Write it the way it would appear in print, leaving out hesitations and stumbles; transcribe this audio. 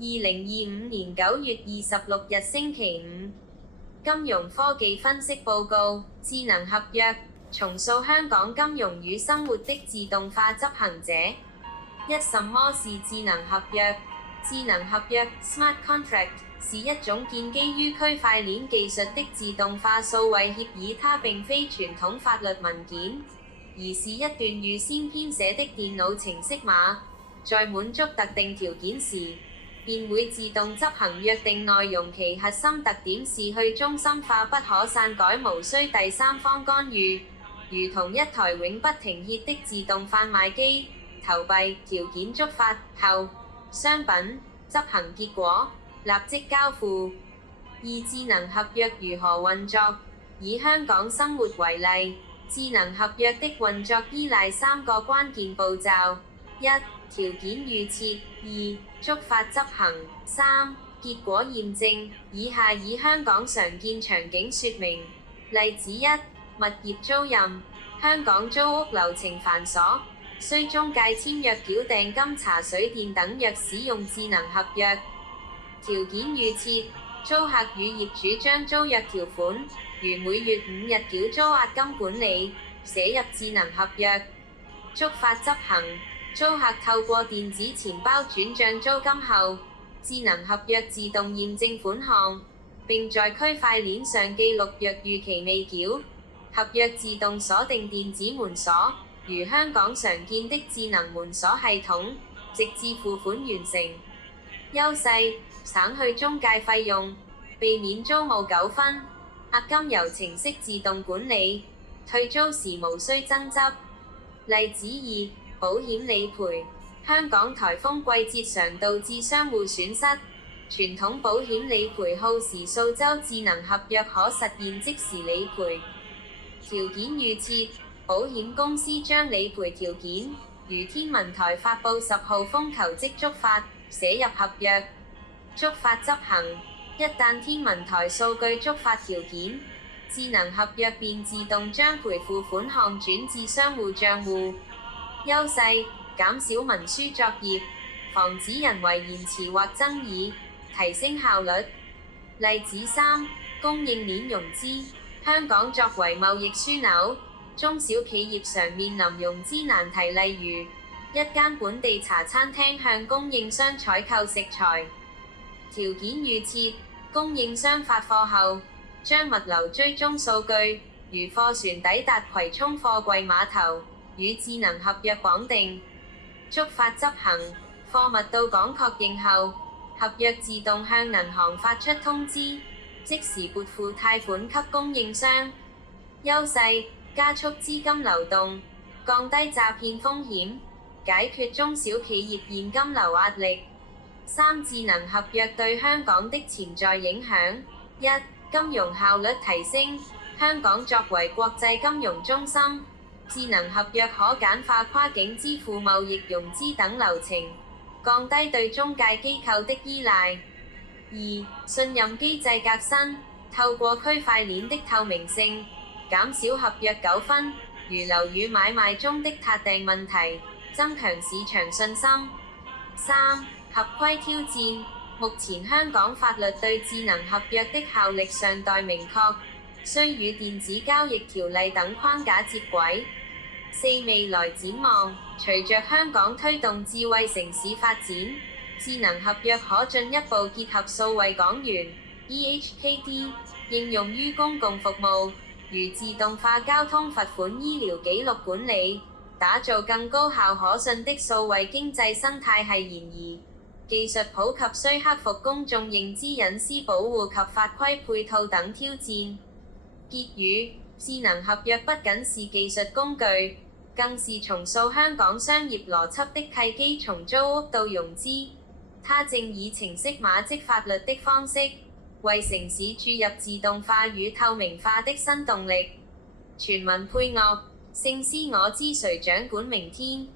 2025年9月26日星期五，金融科技分析報告：智能合約重塑香港金融與生活的自動化執行者。一、什麼是智能合約？智能合約 （Smart Contract） 是一種建基於區塊鏈技術的自動化數位協議，它並非傳統法律文件，而是一段預先編寫的電腦程式碼，在滿足特定條件時，便會自動執行約定內容。其核心特點是去中心化、不可篡改，無需第三方干預，如同一台永不停歇的自動販賣機。投幣條件觸發後，商品執行結果立即交付。二、智能合約如何運作？以香港生活為例，智能合約的運作依賴3個關鍵步驟：一、條件預設；二、觸發執行；三、結果驗證。以下以香港常見場景說明。例子一：物業租賃。香港租屋流程繁瑣，需中介簽約、繳訂金、查水電等，若使用智能合約，條件預設，租客與業主將租約條款，如每月5日繳租押金管理，寫入智能合約。觸發執行，租客透過電子錢包轉帳租金後，智能合約自動驗證款項，並在區塊鏈上記錄若逾期未繳，合約自動鎖定電子門鎖，如香港常見的智能門鎖系統，直至付款完成。優勢：省去中介費用，避免租務糾紛，押金由程式自動管理，退租時無需爭執。例子二：保險理賠。香港颱風季節常導致商戶損失，傳統保險理賠耗時數周，智能合約可實現即時理賠。條件預設，保險公司將理賠條件，如天文台發布10號風球即觸發，寫入合約。觸發執行，一旦天文台數據觸發條件，智能合約便自動將賠付款項轉至商戶帳戶。優勢：減少文書作業，防止人為延遲或爭議，提升效率。例子三：供應鏈融資。香港作為貿易樞紐，中小企業常面臨融資難題，例如一間本地茶餐廳向供應商採購食材，條件預設，供應商發貨後，將物流追蹤數據，如貨船抵達葵涌貨櫃碼頭，與智能合約綁定。觸發執行，貨物到港確認後，合約自動向銀行發出通知，即時撥付貸款給供應商。優勢：加速資金流動，降低詐騙風險，解決中小企業現金流壓力。三、智能合約對香港的潛在影響：一、金融效率提升。香港作為國際金融中心，智能合約可簡化跨境支付、貿易融資等流程，降低對中介機構的依賴。二、信任機制革新，透過區塊鏈的透明性，減少合約糾紛，如樓宇買賣中的撻訂問題，增強市場信心。三、合規挑戰。目前香港法律對智能合約的效力尚待明確，需與電子交易條例等框架接軌。四、未來展望。隨着香港推動智慧城市發展，智能合約可進一步結合數位港元 （EHKD） 應用於公共服務，如自動化交通罰款、醫療記錄管理，打造更高效可信的數位經濟生態系。然而，技術普及需克服公眾認知、隱私保護及法規配套等挑戰。結語：智能合約不僅是技術工具，更是重塑香港商業邏輯的契機。從租屋到融資，它正以程式碼即法律的方式，為城市注入自動化與透明化的新動力。全文配樂：聖思我知誰掌管明天。